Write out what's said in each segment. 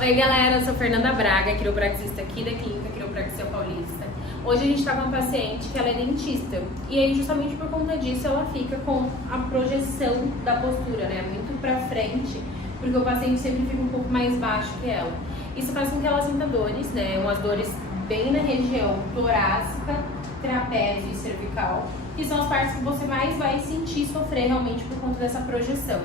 Oi galera, eu sou Fernanda Braga, quiropraxista aqui da Clínica Quiropraxia Paulista. Hoje a gente está com uma paciente que ela é dentista e aí justamente por conta disso ela fica com a projeção da postura, né, muito pra frente, porque o paciente sempre fica um pouco mais baixo que ela. Isso faz com que ela sinta dores, né, umas dores bem na região torácica, trapézio e cervical, que são as partes que você mais vai sentir sofrer realmente por conta dessa projeção.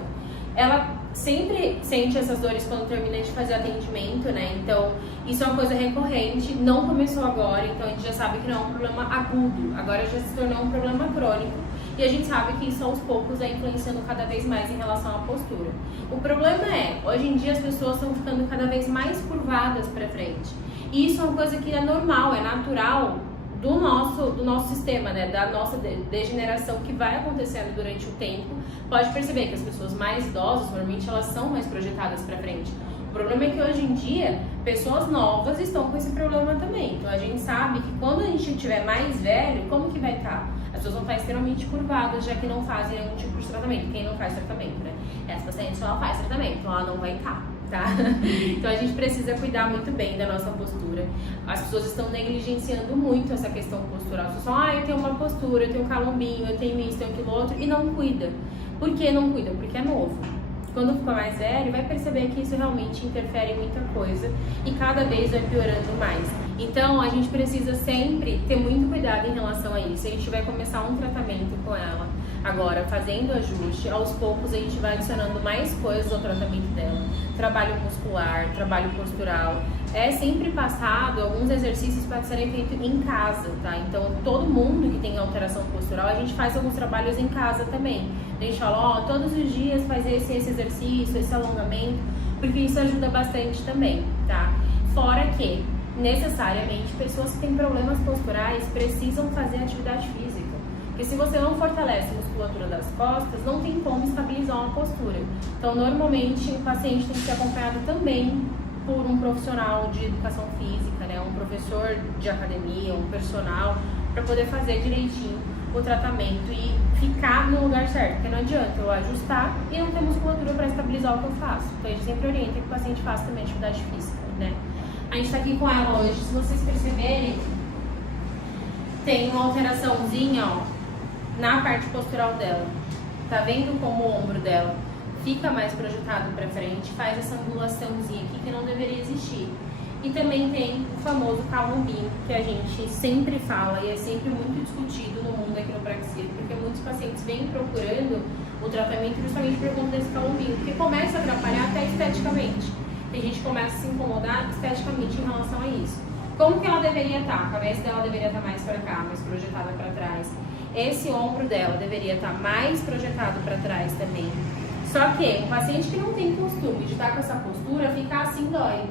Ela sempre sente essas dores quando termina de fazer atendimento, né? Então, isso é uma coisa recorrente, não começou agora, então a gente já sabe que não é um problema agudo, agora já se tornou um problema crônico e a gente sabe que isso aos poucos é influenciando cada vez mais em relação à postura. O problema é, hoje em dia as pessoas estão ficando cada vez mais curvadas para frente e isso é uma coisa que é normal, é natural do nosso sistema, né, da nossa degeneração que vai acontecendo durante o tempo. Pode perceber que as pessoas mais idosas, normalmente elas são mais projetadas para frente. O problema é que hoje em dia, pessoas novas estão com esse problema também. Então a gente sabe que quando a gente estiver mais velho, como que vai estar? As pessoas vão estar extremamente curvadas, já que não fazem nenhum tipo de tratamento. Quem não faz tratamento, né? Essa paciente ela faz tratamento, então ela não vai estar. Tá? Então a gente precisa cuidar muito bem da nossa postura. As pessoas estão negligenciando muito essa questão postural. As pessoas, eu tenho uma postura, eu tenho um calombinho, eu tenho isso, eu tenho aquilo outro, e não cuida. Por que não cuida? Porque é novo. Quando ficar mais velho, vai perceber que isso realmente interfere em muita coisa e cada vez vai piorando mais. Então a gente precisa sempre ter muito cuidado em relação a isso. A gente vai começar um tratamento com ela agora, fazendo ajuste. Aos poucos a gente vai adicionando mais coisas ao tratamento dela. Trabalho muscular, trabalho postural. É sempre passado alguns exercícios para serem feitos em casa, tá? Então todo mundo que tem alteração postural, a gente faz alguns trabalhos em casa também. A gente fala, todos os dias faz esse exercício, esse alongamento, porque isso ajuda bastante também, tá? Fora que, necessariamente, pessoas que têm problemas posturais precisam fazer atividade física. Porque se você não fortalece a musculatura das costas, não tem como estabilizar uma postura. Então, normalmente, o paciente tem que ser acompanhado também por um profissional de educação física, né? Um professor de academia, um personal, para poder fazer direitinho o tratamento e ficar no lugar certo. Porque não adianta eu ajustar e não ter musculatura para estabilizar o que eu faço. Então, a gente sempre orienta que o paciente faça também atividade física, né? A gente está aqui com ela hoje, se vocês perceberem, tem uma alteraçãozinha, na parte postural dela. Tá vendo como o ombro dela fica mais projetado para frente, faz essa angulaçãozinha aqui que não deveria existir. E também tem o famoso calombinho, que a gente sempre fala e é sempre muito discutido no mundo da quiropraxia, porque muitos pacientes vêm procurando o tratamento justamente por conta desse calombinho, porque começa a atrapalhar até esteticamente. Tem gente que começa a se incomodar esteticamente em relação a isso. Como que ela deveria estar? A cabeça dela deveria estar mais para cá, mais projetada para trás. Esse ombro dela deveria estar mais projetado para trás também. Só que o paciente que não tem costume de estar com essa postura, ficar assim dói.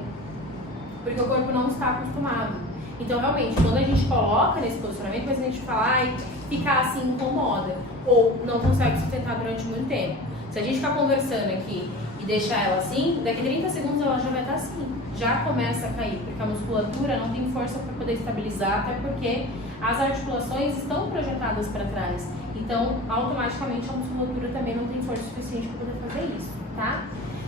Porque o corpo não está acostumado. Então, realmente, quando a gente coloca nesse posicionamento, a gente fala, ficar assim incomoda. Ou não consegue sustentar durante muito tempo. Se a gente ficar conversando aqui e deixar ela assim, daqui a 30 segundos ela já vai estar assim. Já começa a cair, porque a musculatura não tem força para poder estabilizar, até porque as articulações estão projetadas para trás. Então, automaticamente a musculatura também não tem força suficiente para poder fazer isso, tá?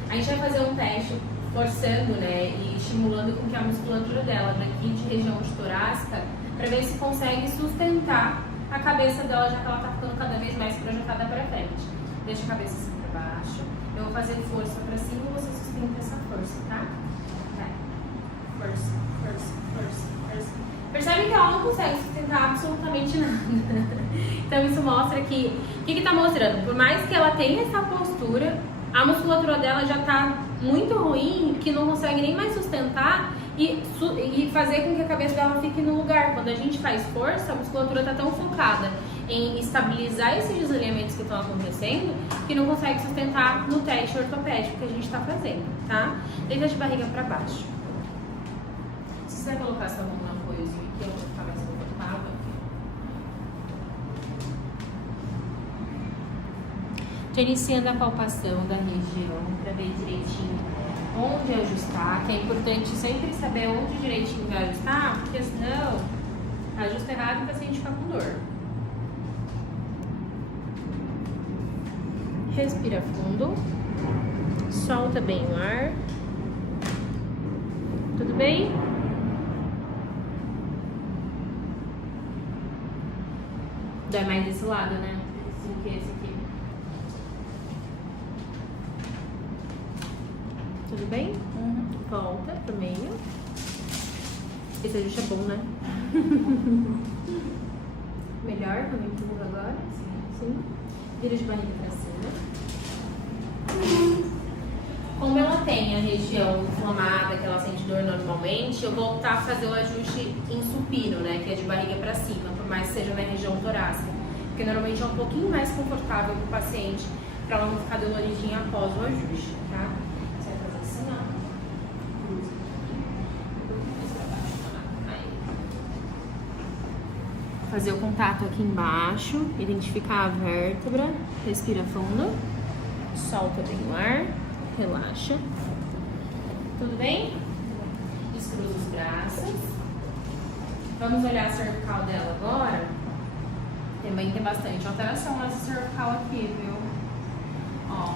A gente vai fazer um teste forçando, né, e estimulando com que a musculatura dela, daqui de região de torácica, para ver se consegue sustentar a cabeça dela, já que ela está ficando cada vez mais projetada para frente. Deixa a cabeça assim para baixo. Eu vou fazer força para cima e você sustenta essa força, tá? Força, força, força, força. Percebe que ela não consegue sustentar absolutamente nada. Então isso mostra que... O que está mostrando? Por mais que ela tenha essa postura, a musculatura dela já está muito ruim, que não consegue nem mais sustentar e fazer com que a cabeça dela fique no lugar. Quando a gente faz força, a musculatura está tão focada em estabilizar esses desalinhamentos que estão acontecendo, que não consegue sustentar no teste ortopédico que a gente está fazendo, tá? Deita de barriga para baixo. Se você colocar essa mão no apoiozinho aqui, eu vou ficar mais confortável. Tô iniciando a palpação da região para ver direitinho onde ajustar, que é importante sempre saber onde direitinho vai ajustar, porque senão ajusta errado e o paciente fica com dor. Respira fundo, solta bem o ar. Tudo bem? Dói mais desse lado, né? Do que esse aqui. Tudo bem? Volta pro meio. Esse ajuste é bom, né? Melhor, também empurra agora. Sim. Vira de barriga pra cima. Como ela tem a região inflamada, que ela sente dor normalmente, eu vou voltar a fazer o ajuste em supino, né? Que é de barriga pra cima, por mais que seja na região torácica. Porque normalmente é um pouquinho mais confortável pro paciente, pra ela não ficar doloridinha após o ajuste, tá? Você vai fazer assim, ó. Cruza aqui. Um pouquinho mais pra baixo, tá? Aí. Fazer o contato aqui embaixo, identificar a vértebra, respira fundo, solta bem o ar. Relaxa. Tudo bem? Descruza os braços. Vamos olhar a cervical dela agora. Também tem bastante alteração nessa cervical aqui, viu? Ó,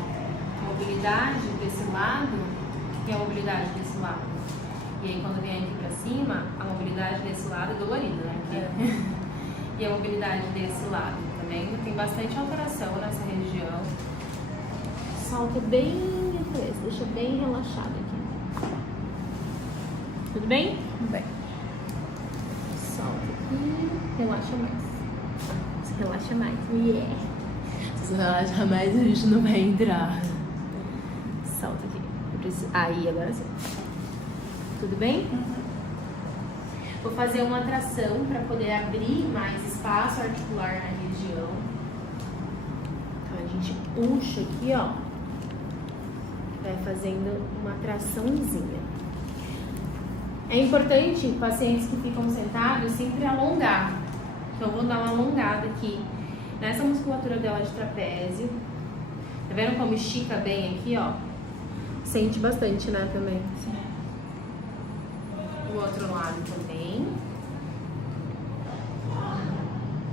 mobilidade desse lado e a mobilidade desse lado. E aí quando vem aqui pra cima, a mobilidade desse lado é dolorida, né? Aqui. E a mobilidade desse lado também tem bastante alteração nessa região. Solta bem a cabeça, deixa bem relaxado aqui. Tudo bem? Tudo bem. Solta aqui, relaxa mais. Se relaxa mais, yeah. Se você relaxar mais, a gente não vai entrar. Solta aqui. Aí, agora sim. Tudo bem? Vou fazer uma tração para poder abrir mais espaço articular na região. Então a gente puxa aqui, ó. Vai fazendo uma traçãozinha. É importante, pacientes que ficam sentados, sempre alongar. Então eu vou dar uma alongada aqui nessa musculatura dela de trapézio. Tá vendo como estica bem aqui, ó? Sente bastante, né, também? Sim. O outro lado também.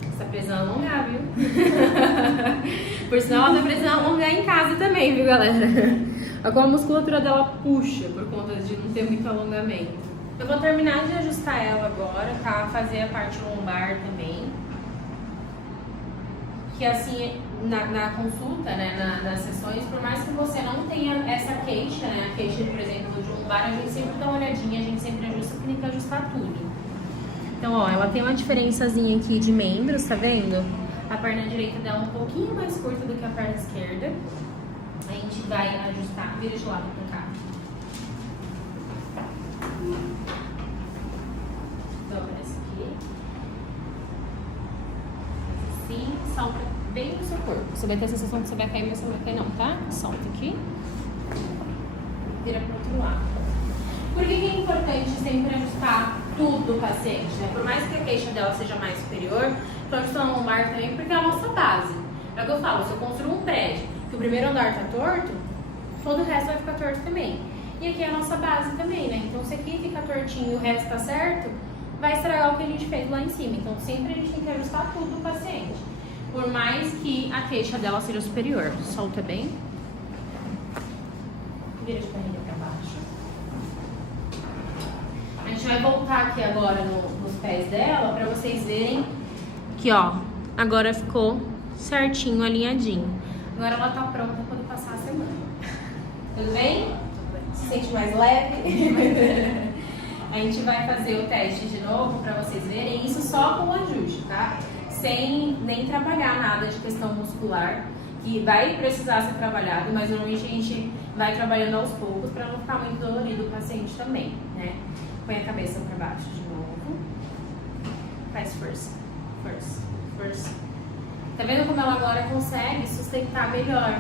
Você tá precisando alongar, viu? Por sinal, ela tá precisando alongar em casa também, viu, galera? Agora a musculatura dela puxa por conta de não ter muito alongamento. Eu vou terminar de ajustar ela agora, tá? Fazer a parte lombar também. Que assim, na consulta, né, nas sessões, por mais que você não tenha essa queixa, né? A queixa, por exemplo, de lombar, a gente sempre dá uma olhadinha, a gente sempre ajusta, porque tem que ajustar tudo. Então, ó, ela tem uma diferençazinha aqui de membros, tá vendo? A perna direita dela um pouquinho mais curta do que a perna esquerda. A gente vai ajustar, vira de lado pra cá. Dobra essa aqui. Assim, solta bem no seu corpo. Você vai ter a sensação que você vai cair, mas você não vai cair não, tá? Solta aqui. Vira pro outro lado. Por que é importante sempre ajustar tudo do paciente, né? Por mais que a queixa dela seja mais superior, então ajustando a lombar também, porque é a nossa base. É o que eu falo, se eu construo um prédio que o primeiro andar tá torto, todo o resto vai ficar torto também. E aqui é a nossa base também, né? Então se aqui fica tortinho e o resto tá certo, vai estragar o que a gente fez lá em cima. Então sempre a gente tem que ajustar tudo do paciente. Por mais que a queixa dela seja superior. Solta bem. Vira de barriga pra baixo. A gente vai voltar aqui agora nos pés dela pra vocês verem que, ó, agora ficou certinho, alinhadinho. Agora ela tá pronta quando passar a semana. Tudo bem? Se sente mais leve? A gente vai fazer o teste de novo pra vocês verem isso só com o ajuste, tá? Sem nem trabalhar nada de questão muscular, que vai precisar ser trabalhado, mas normalmente a gente vai trabalhando aos poucos pra não ficar muito dolorido o paciente também, né? Põe a cabeça pra baixo de novo. Faz força. Força. Força. Tá vendo como ela agora consegue sustentar melhor?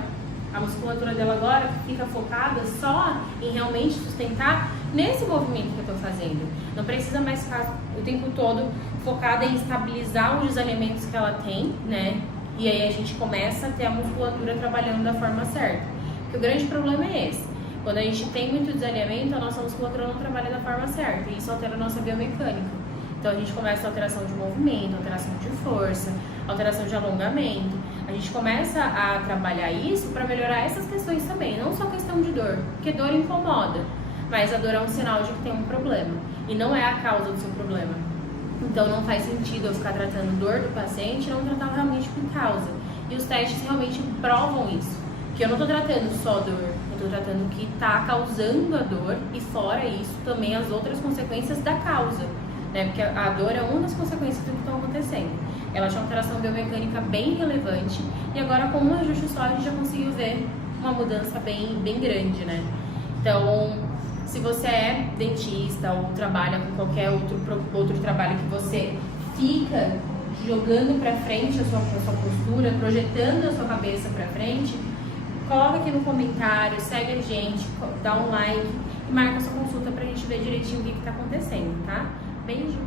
A musculatura dela agora fica focada só em realmente sustentar nesse movimento que eu tô fazendo. Não precisa mais ficar o tempo todo focada em estabilizar os desalinhamentos que ela tem, né? E aí a gente começa a ter a musculatura trabalhando da forma certa. Porque o grande problema é esse. Quando a gente tem muito desalinhamento, a nossa musculatura não trabalha da forma certa. E isso altera a nossa biomecânica. Então a gente começa a alteração de movimento, alteração de força, alteração de alongamento. A gente começa a trabalhar isso para melhorar essas questões também, não só questão de dor, porque dor incomoda. mas a dor é um sinal de que tem um problema e não é a causa do seu problema. Então não faz sentido eu ficar tratando dor do paciente e não tratar realmente por causa. E os testes realmente provam isso, que eu não estou tratando só dor, eu estou tratando o que está causando a dor e fora isso também as outras consequências da causa, né? Porque a dor é uma das consequências do que está acontecendo. Ela tinha uma alteração biomecânica bem relevante e agora com um ajuste só a gente já conseguiu ver uma mudança bem grande, né? Então, se você é dentista ou trabalha com qualquer outro trabalho que você fica jogando para frente a sua postura, projetando a sua cabeça para frente, coloca aqui no comentário, segue a gente, dá um like e marca a sua consulta pra gente ver direitinho o que tá acontecendo, tá? Beijo!